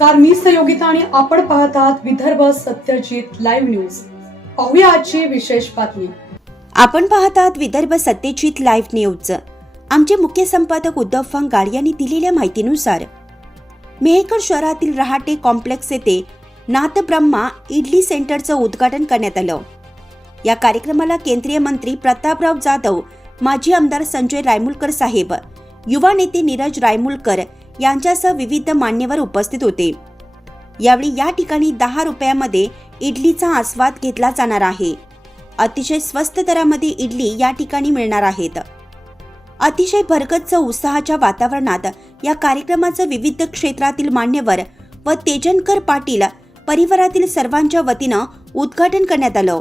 नमस्कार मी सहयोगिता आणि आपण पाहत आहात विदर्भ सत्यजित लाईव्ह न्यूज. पाहूया आजची विशेष बातमी. आपण पाहत आहात विदर्भ सत्यजित लाईव्ह न्यूज. आमचे मुख्य संपादक उद्धव फंगाड यांनी दिलेल्या माहितीनुसार मेहकर शहरातील रहाटे कॉम्प्लेक्स येथे नाथब्रह्मा इडली सेंटरचं उद्घाटन करण्यात आलं. या कार्यक्रमाला केंद्रीय मंत्री प्रतापराव जाधव माजी आमदार संजय रायमुलकर साहेब युवा नेते नीरज रायमुलकर यांच्यासह विविध मान्यवर उपस्थित होते. यावेळी या ठिकाणी दहा रुपयामध्ये इडलीचा आस्वाद घेतला जाणार आहे. अतिशय स्वस्त दरामध्ये इडली या ठिकाणी मिळणार आहेत. अतिशय भरगच्च उत्साहाच्या वातावरणात या कार्यक्रमाचं विविध क्षेत्रातील मान्यवर व तेजनकर पाटील परिवारातील सर्वांच्या वतीनं उद्घाटन करण्यात आलं.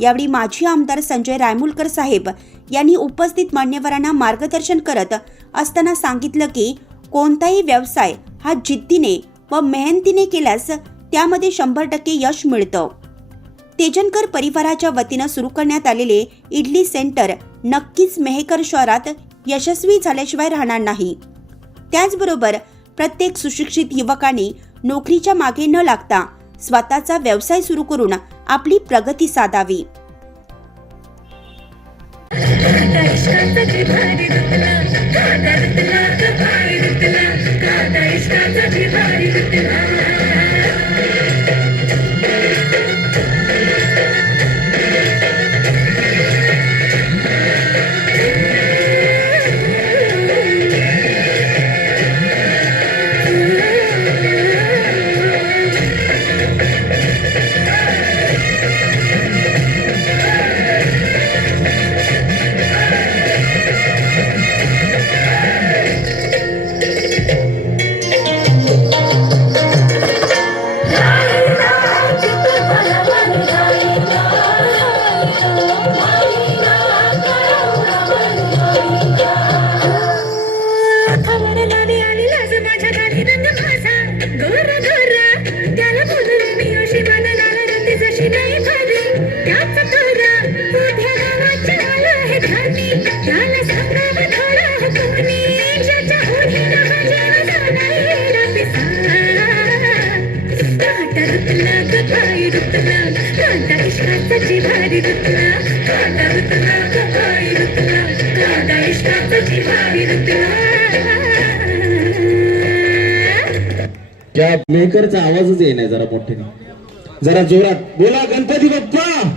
यावेळी माजी आमदार संजय रायमुलकर साहेब यांनी उपस्थित मान्यवरांना मार्गदर्शन करत असताना सांगितलं की कोणताही व्यवसाय हा जिद्दीने व मेहनतीने केल्यास त्यामध्ये शंभर टक्के यश मिळतं. तेजनकर परिवाराच्या वतीनं सुरू करण्यात आलेले इडली सेंटर नक्कीच मेहकर शहरात यशस्वी झाल्याशिवाय राहणार नाही. त्याचबरोबर प्रत्येक सुशिक्षित युवकाने नोकरीच्या मागे न लागता स्वतःचा व्यवसाय सुरू करून आपली प्रगती साधावी. मेहकरचा आवाजच येणार जरा मोठ्याने जरा जोरात. बोला गणपती बाप्पा!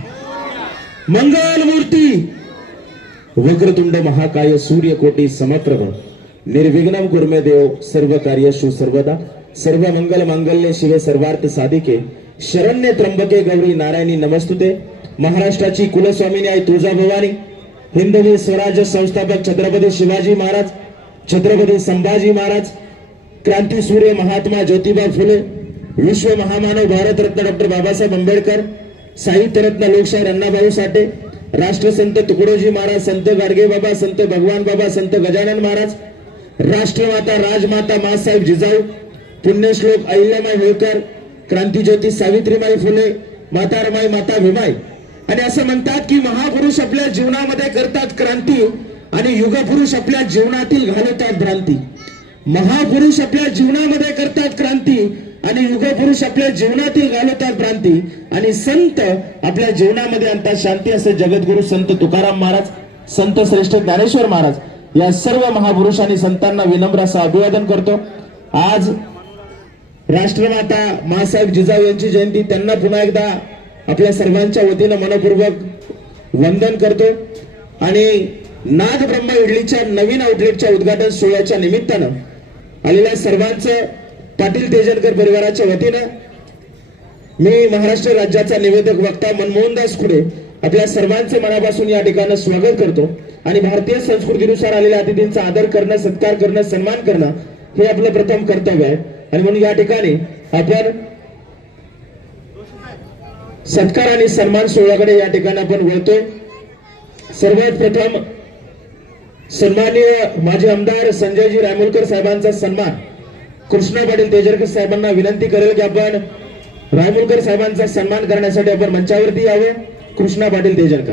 मंगल मूर्ती! वक्रतुंड महाकाय सूर्यकोटी समप्रभ निर्विघ्नम कुर्मे देव सर्व कार्यशु सर्वदा. सर्व मंगल मांगल्य शिवे सर्वार्थ साधिके. शरण्य त्र्यंबके गौरी नारायणी नमस्तुते. महाराष्ट्राची कुलस्वामिनी आई तुळजा भवानी. हिंदवी स्वराज्य संस्थापक छत्रपती शिवाजी महाराज छत्रपती संभाजी महाराज क्रांती सूर्य महात्मा ज्योतिबा फुले विश्व महामानव भारतरत्न डॉक्टर बाबासाहेब आंबेडकर साहित्यरत्न लोकशाहीर अण्णाभाऊ साठे राष्ट्रसंत तुकडोजी महाराज संत गाडगे बाबा संत भगवान बाबा संत गजानन महाराज राष्ट्रमाता राजमाता मासाहेब जिजाऊ पुण्यश्लोक अहिल्यामाई होळकर क्रांतीज्योती सावित्रीमाई फुले माता रमाई माता भीमाई. आणि असं म्हणतात की महापुरुष आपल्या जीवनामध्ये करतात क्रांती आणि युगपुरुष आपल्या जीवनातील घालवतात भ्रांती. महापुरुष आपल्या जीवनामध्ये करतात क्रांती आणि युगपुरुष आपल्या जीवनातील घालवतात क्रांती. आणि संत आपल्या जीवनामध्ये आणतात शांती असे जगद्गुरु संत तुकाराम महाराज संत श्रेष्ठ ज्ञानेश्वर महाराज. या सर्व महापुरुष आणि संतांना विनम्र असं अभिवादन करतो. आज राष्ट्रमाता मासाहेब जिजाऊ यांची जयंती त्यांना पुन्हा एकदा आपल्या सर्वांच्या वतीनं मनपूर्वक वंदन करतो. आणि नाद ब्रह्मा इडलीच्या नवीन आउटलेटच्या उद्घाटन सोहळ्याच्या निमित्तानं आलेल्या सर्वांचं पाटील तेजनकर परिवाराच्या वतीनं मी महाराष्ट्र राज्याचा निवेदक वक्ता मनमोहनदास खुडे आपल्या सर्वांचे मनापासून या ठिकाणी स्वागत करतो. आणि भारतीय संस्कृतीनुसार आलेल्या अतिथींचा आदर करणं सत्कार करणं सन्मान करणं हे आपलं प्रथम कर्तव्य आहे. आणि म्हणून या ठिकाणी आपण सत्कार आणि सन्मान सोहळ्याकडे या ठिकाणी आपण वळतोय. सर्वात प्रथम सन्माननीय माजी आमदार संजयजी रामोलकर साहेबांचा सन्मान. कृष्णा पाटील तेजरकर साहेबांना विनंती करेल की आपण रामोलकर साहेबांचा सन्मान करण्यासाठी आपण मंचावरती यावं. कृष्णा पाटील तेजरकर.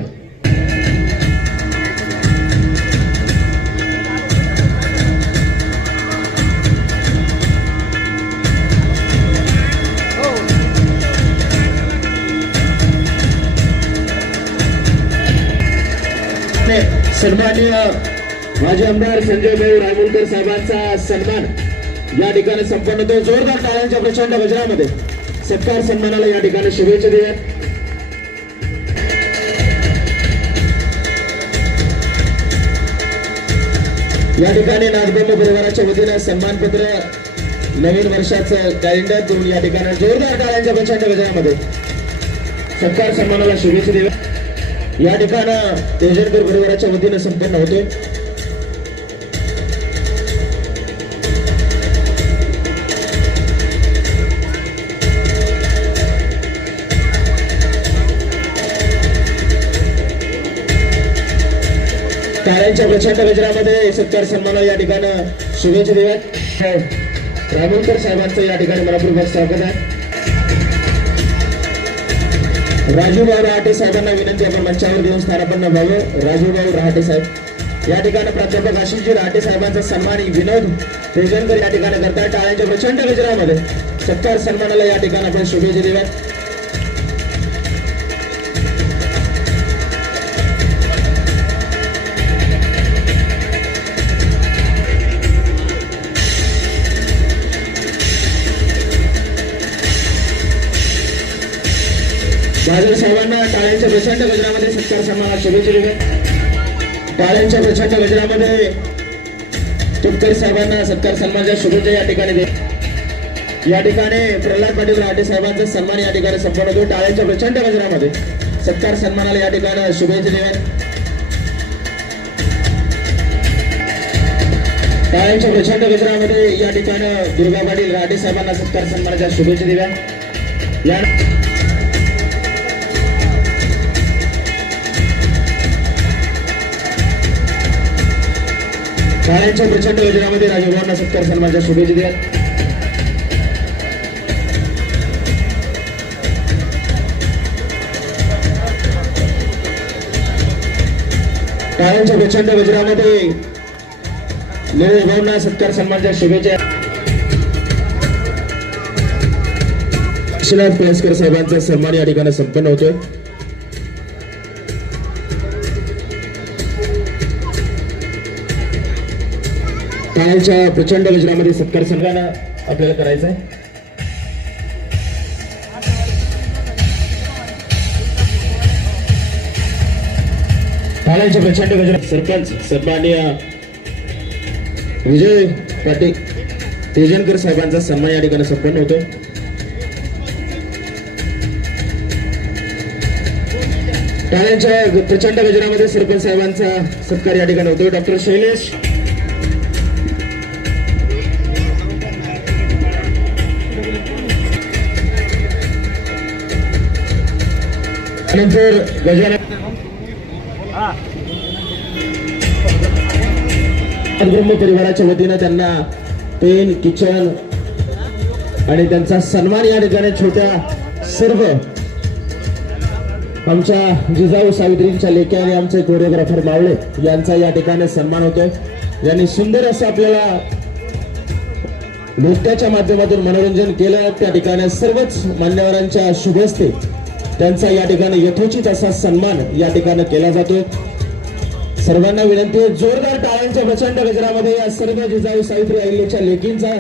हो. सन्माननीय माजी आमदार संजय भाऊ रायमुलकर साहेबांचा सन्मान या ठिकाणी संपन्न होतो. जोरदार टाळ्यांच्या प्रचंड गजरामध्ये सत्कार सन्मानाला या ठिकाणी शुभेच्छा देऊयात या ठिकाणी नागब्रह्म परिवाराच्या वतीनं सन्मानपत्र नवीन वर्षाचं कॅलेंडर देऊन या ठिकाणी जोरदार टाळ्यांच्या प्रचंड गजरामध्ये सत्कार सन्मानाला शुभेच्छा देऊयात या ठिकाणं तेजनकर परिवाराच्या वतीनं संपन्न होतोय टाळ्यांच्या प्रचंड गजरामध्ये सत्कार सन्मान या ठिकाण शुभेच्छा देऊयात. रामोलकर साहेबांचं या ठिकाणी मनापूर्वक स्वागत आहे. राजूभाऊ रहाटे साहेबांना विनंती आपण मंचावर घेऊन स्थानापन्न व्हावं. राजूभाऊ रहाटे साहेब. या ठिकाणी प्राध्यापक आशिषजी रहाटे साहेबांचा सन्मान विनोद तेजनकर या ठिकाणी करतात टाळ्यांच्या प्रचंड गजरामध्ये सत्कार सन्मानाला या ठिकाणी आपण शुभेच्छा देऊयात. सत्कार सन्मानाला शुभेच्छा देऊयात टाळ्यांच्या प्रचंड गजरामध्ये तुपकर साहेबांना सत्कार सन्मानाच्या शुभेच्छा या ठिकाणी देत या ठिकाणी प्रल्हाद पाटील राठे साहेबांचा सन्मान या ठिकाणी संपन्न होतो. टाळ्यांच्या प्रचंड गजरामध्ये सत्कार सन्मानाला या ठिकाणी शुभेच्छा देऊयात टाळ्यांच्या प्रचंड गजरामध्ये या ठिकाणी दुर्गा पाटील राठे साहेबांना सत्कार सन्मानाच्या शुभेच्छा देऊया या शाळांच्या प्रचंड योजनामध्ये राजभवनांना सत्कार सन्मानाच्या शुभेच्छा द्या शाळांच्या प्रचंड वज्रामध्ये निलेश सत्कार सन्मानच्या शुभेच्छा विश्वनाथ पळसकर साहेबांचा सन्मान या ठिकाणी संपन्न होतोय. टाळ्यांच्या प्रचंड गजरामध्ये सत्कार सन्मान आपल्याला करायचा आहे. टाळ्यांच्या प्रचंड गजरा सरपंच सन्माननीय विजय पाटील तेजनकर साहेबांचा सन्मान या ठिकाणी संपन्न होतो टाळ्यांच्या प्रचंड गजरामध्ये सरपंच साहेबांचा सत्कार या ठिकाणी होतो डॉक्टर शैलेश नंतर गजानन ब्रह्म परिवाराच्या वतीनं त्यांना पेन किचन आणि त्यांचा सन्मान या ठिकाणी छोट्या सर्व आमच्या जिजाऊ सावित्रींच्या लेख्या आणि आमचे कोरिओग्राफर मावळे यांचा या ठिकाणी सन्मान होतोय यांनी सुंदर असं आपल्याला नृत्याच्या माध्यमातून मनोरंजन केलं. त्या ठिकाणी सर्वच मान्यवरांच्या शुभ त्यांचा या ठिकाणी यथोचित असा सन्मान या ठिकाणी केला जातोय सर्वांना विनंती आहे जोरदार टाळ्यांच्या प्रचंड गजरामध्ये या सर्व जिजाऊ सावित्री अहिलेच्या लेखींचा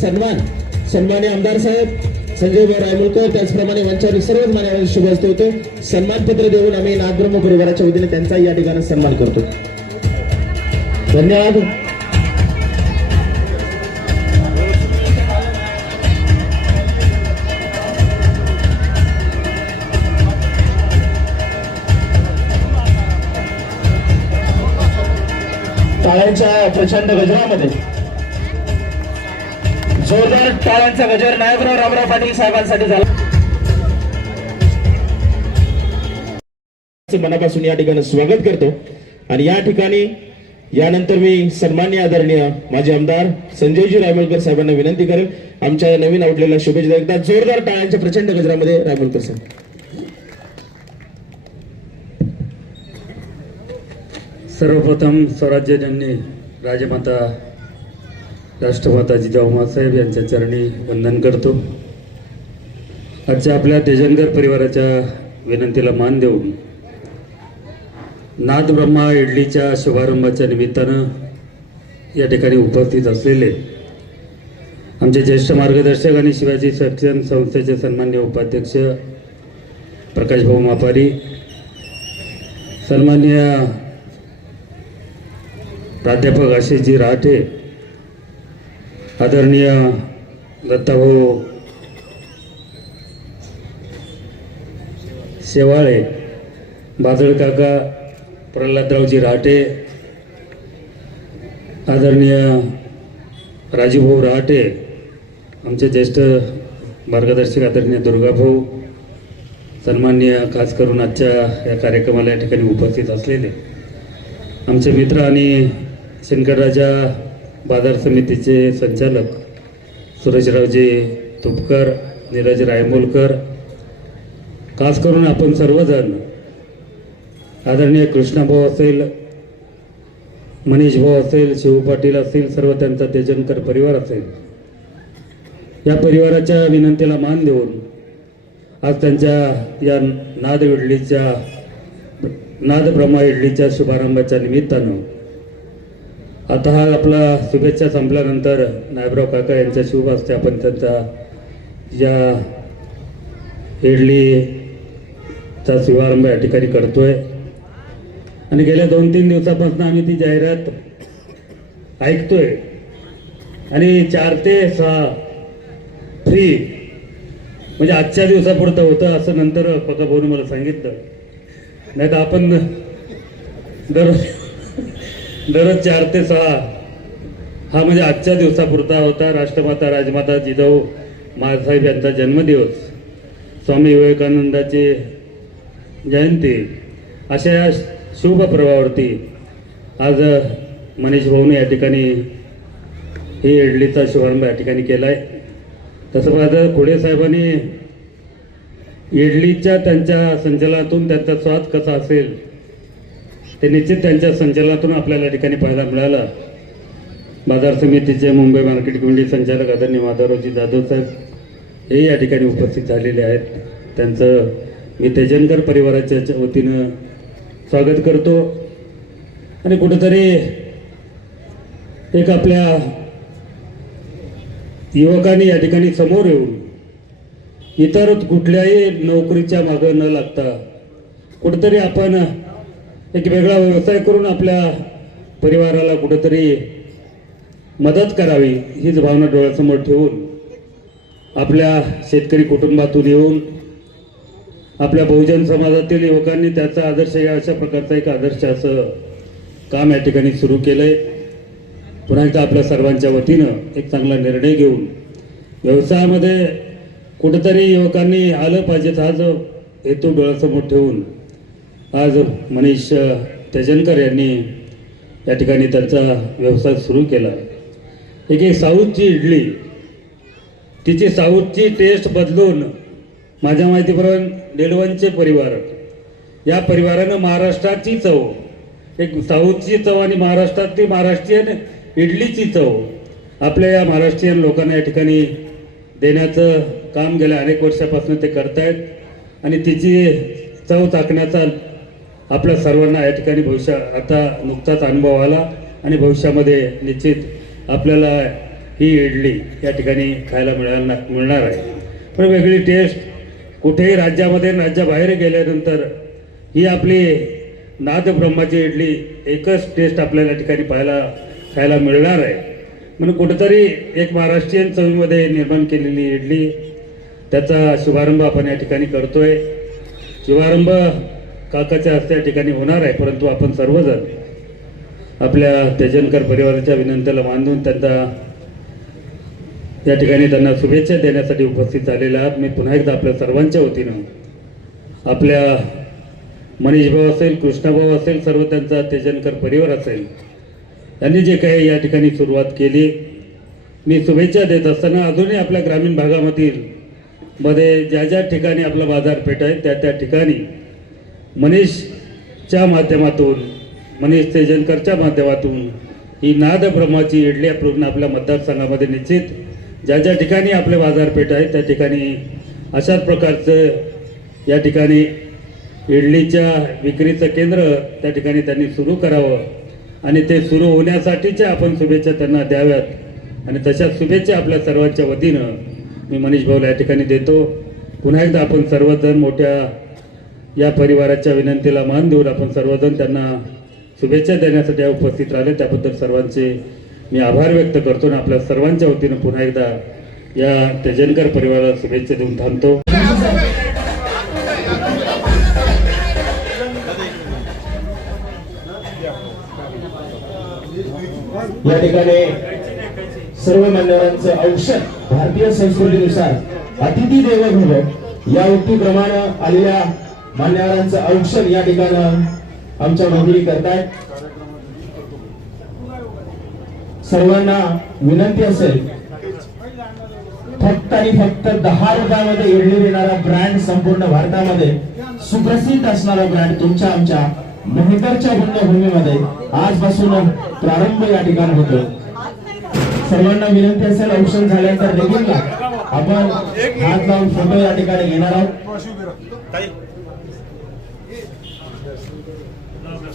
सन्मान. सन्मान्य आमदार साहेब संजय भाऊ रायमुलकर त्याचप्रमाणे मंचावरील सर्वच मान्यवर शुभ असते होते. सन्मानपत्र देऊन आम्ही नागब्रह्म परिवाराच्या वतीने त्यांचा या ठिकाणी सन्मान करतो. धन्यवाद. त्यांच्या प्रचंड गजरामध्ये. जोरदार टाळ्यांचा गजर नायकराव रामराव पाटील साहेबांसाठी झाला. मनापासून या ठिकाणी स्वागत करतो. आणि या ठिकाणी यानंतर मी सन्मान्य आदरणीय माझे आमदार संजयजी रायमलकर साहेबांना विनंती करेल आमच्या नवीन आवडलेल्या शुभेच्छा एकदा जोरदार टाळ्यांच्या प्रचंड गजरामध्ये रायमलकर साहेब. सर्वप्रथम स्वराज्यजननी राजमाता राष्ट्रमाता जिजाऊ मासाहेब यांच्या चरणी वंदन करतो. आजच्या आपल्या तेजनकर परिवाराच्या विनंतीला मान देऊन नाथ ब्रह्मा इडलीच्या शुभारंभाच्या निमित्तानं या ठिकाणी उपस्थित असलेले आमचे ज्येष्ठ मार्गदर्शक आणि शिवाजी शिक्षण संस्थेचे सन्मान्य उपाध्यक्ष प्रकाश भाऊ मापारी सन्मान्य प्राध्यापक आशिषजी रहाटे आदरणीय दत्ताभाऊ शेवाळे बादळ काका प्रल्हादरावजी राहटे आदरणीय राजीभाऊ राहटे आमचे ज्येष्ठ मार्गदर्शक आदरणीय दुर्गाभाऊ सन्मान्य खास करून आजच्या या कार्यक्रमाला या ठिकाणी उपस्थित असलेले आमचे मित्र आणि शंकरराजा बाजार समितीचे संचालक सुरेशरावजी तुपकर नीरज रायमोलकर. खास करून आपण सर्वजण आदरणीय कृष्णाभाऊ असेल मनीष भाऊ असेल शिव पाटील असतील सर्व त्यांचा तेजनकर परिवार असेल. या परिवाराच्या विनंतीला मान देऊन आज त्यांच्या या नाद इडलीच्या नाद ब्रह्मा इडलीच्या शुभारंभाच्या निमित्तानं आता हा आपला शुभेच्छा संपल्यानंतर नायबराव काका यांच्या शुभ असते. आपण त्यांचा या इडलीचा शुभारंभ या ठिकाणी करतोय. आणि गेल्या दोन तीन दिवसापासून आम्ही ती जाहिरात ऐकतोय. आणि चार ते सहा फ्री म्हणजे आजच्या दिवसापुरतं होतं असं नंतर पका भाऊने मला सांगितलं. नाही तर आपण दर दररोज चार ते सहा. हा म्हणजे आजच्या दिवसापुरता होता. राष्ट्रमाता राजमाता जिजाऊ महासाहेब यांचा जन्मदिवस. स्वामी विवेकानंदाची जयंती. अशा या शुभ प्रभावावरती आज मनीष भाऊने या ठिकाणी ही इडलीचा शुभारंभ या ठिकाणी केला आहे तसं पाहता खोडे साहेबांनी इडलीच्या त्यांच्या संचलनातून त्यांचा स्वाद कसा असेल ते निश्चित त्यांच्या संचलनातून आपल्याला या ठिकाणी पाहायला मिळालं. बाजार समितीचे मुंबई मार्केट कमिटी संचालक आदरणीय माधवरावजी जाधव साहेब हे या ठिकाणी उपस्थित झालेले आहेत. त्यांचं मी तेजनकर परिवाराच्या वतीनं स्वागत करतो. आणि कुठंतरी एक आपल्या युवकांनी या ठिकाणी समोर येऊन इतर कुठल्याही नोकरीच्या मागं न लागता कुठंतरी आपण एक वेगळा व्यवसाय करून आपल्या परिवाराला कुठंतरी मदत करावी हीच भावना डोळ्यासमोर ठेवून आपल्या शेतकरी कुटुंबातून येऊन आपल्या बहुजन समाजातील युवकांनी त्याचा आदर्श या अशा प्रकारचा एक आदर्श असं काम या ठिकाणी सुरू केलंय. पुन्हा एकदा आपल्या सर्वांच्या वतीनं एक चांगला निर्णय घेऊन व्यवसायामध्ये कुठेतरी युवकांनी आलं पाहिजेत हा जो हेतू डोळ्यासमोर ठेवून आज मनीष तेजनकर यांनी या ठिकाणी त्यांचा व्यवसाय सुरू केला. एक एक साऊथची इडली तिची साऊथची टेस्ट बदलून माझ्या माहितीप्रमाणे डेडवनचे परिवार. या परिवारानं महाराष्ट्राची चव एक साऊथची चव आणि महाराष्ट्रातली महाराष्ट्रीयन इडलीची चव आपल्या या महाराष्ट्रीयन लोकांना या ठिकाणी देण्याचं काम गेल्या अनेक वर्षापासून ते करतायत आणि तिची चव चाकण्याचा आपल्या सर्वांना या ठिकाणी भविष्य आता नुकताच अनुभव आला आणि भविष्यामध्ये निश्चित आपल्याला ही इडली या ठिकाणी खायला मिळाला मिळणार आहे. पण वेगळी टेस्ट कुठेही राज्यामध्ये राज्याबाहेर गेल्यानंतर ही आपली नाद ब्रह्माची इडली एकच टेस्ट आपल्याला या ठिकाणी पाहायला खायला मिळणार आहे. म्हणून कुठेतरी एक महाराष्ट्रीयन चवीमध्ये निर्माण केलेली इडली त्याचा शुभारंभ आपण या ठिकाणी करतोय. शुभारंभ काकाच्या हस्ते या ठिकाणी होणार आहे परंतु आपण सर्वजण आपल्या तेजनकर परिवाराच्या विनंतीला मानून त्यांचा या ठिकाणी त्यांना शुभेच्छा देण्यासाठी उपस्थित झालेल्या आहात. मी पुन्हा एकदा आपल्या सर्वांच्या वतीनं आपल्या मनीषभाऊ असेल कृष्णाभाऊ असेल सर्व त्यांचा तेजनकर परिवार असेल यांनी जे काही या ठिकाणी सुरुवात केली मी शुभेच्छा देत असताना अजूनही आपल्या ग्रामीण भागामधील मध्ये ज्या ज्या ठिकाणी आपला बाजारपेठ आहे त्या त्या ठिकाणी मनीषच्या माध्यमातून मनीष तेजनकरच्या माध्यमातून ही नाद ब्रह्माची इडली आपण आपल्या मतदारसंघामध्ये निश्चित ज्या ज्या ठिकाणी आपले बाजारपेठ आहेत त्या ठिकाणी अशाच प्रकारचं या ठिकाणी इडलीच्या विक्रीचं केंद्र त्या ठिकाणी त्यांनी सुरू करावं आणि ते सुरू होण्यासाठीच्या आपण शुभेच्छा त्यांना द्याव्यात. आणि तशा शुभेच्छा आपल्या सर्वांच्या वतीनं मी मनीष भाऊला या ठिकाणी देतो. पुन्हा एकदा आपण सर्वजण मोठ्या या परिवाराच्या विनंतीला मान देऊन आपण सर्वजण त्यांना शुभेच्छा देण्यासाठी उपस्थित राहिले. त्याबद्दल सर्वांचे मी आभार व्यक्त करतो आणि आपल्या सर्वांच्या वतीनं पुन्हा एकदा या तेजनकर परिवाराला शुभेच्छा देऊन थांबतो. या ठिकाणी सर्व मान्यवरांचं औषध भारतीय संस्कृतीनुसार अतिथी देव भव या उक्तीप्रमाणे आलेल्या मान्यवरांचं औषध या ठिकाणी आमच्या मंदिरी करतायत. सर्वांना विनंती असेल फक्त आणि फक्त दहा रुपयामध्ये इडली देणारा ब्रँड संपूर्ण भारतामध्ये सुप्रसिद्ध असणारा ब्रँड तुमच्या आमच्या मेहकरच्या पुण्यभूमीमध्ये आजपासून प्रारंभ या ठिकाणी होतो. सर्वांना विनंती असेल औषध झाल्यानंतर रेगुलला आपण हात लावून फोटो या ठिकाणी घेणार आहोत रेगुलला हात लावून फोटो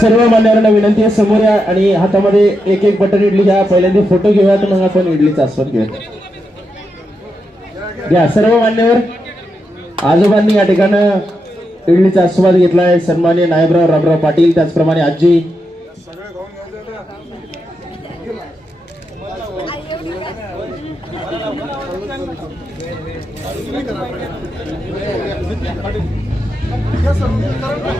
सर्व मान्यवरांना विनंती आहे. समोर या आणि हातामध्ये एक एक बटन इडली. घ्या पहिल्यांदा फोटो घेऊया. तर मग आपण इडलीचा आस्वाद घेऊया. घ्या सर्व मान्यवर आजोबांनी या ठिकाणं इडलीचा आस्वाद घेतलाय सन्मान्य नायबराव रामराव पाटील त्याचप्रमाणे आजी. सर्व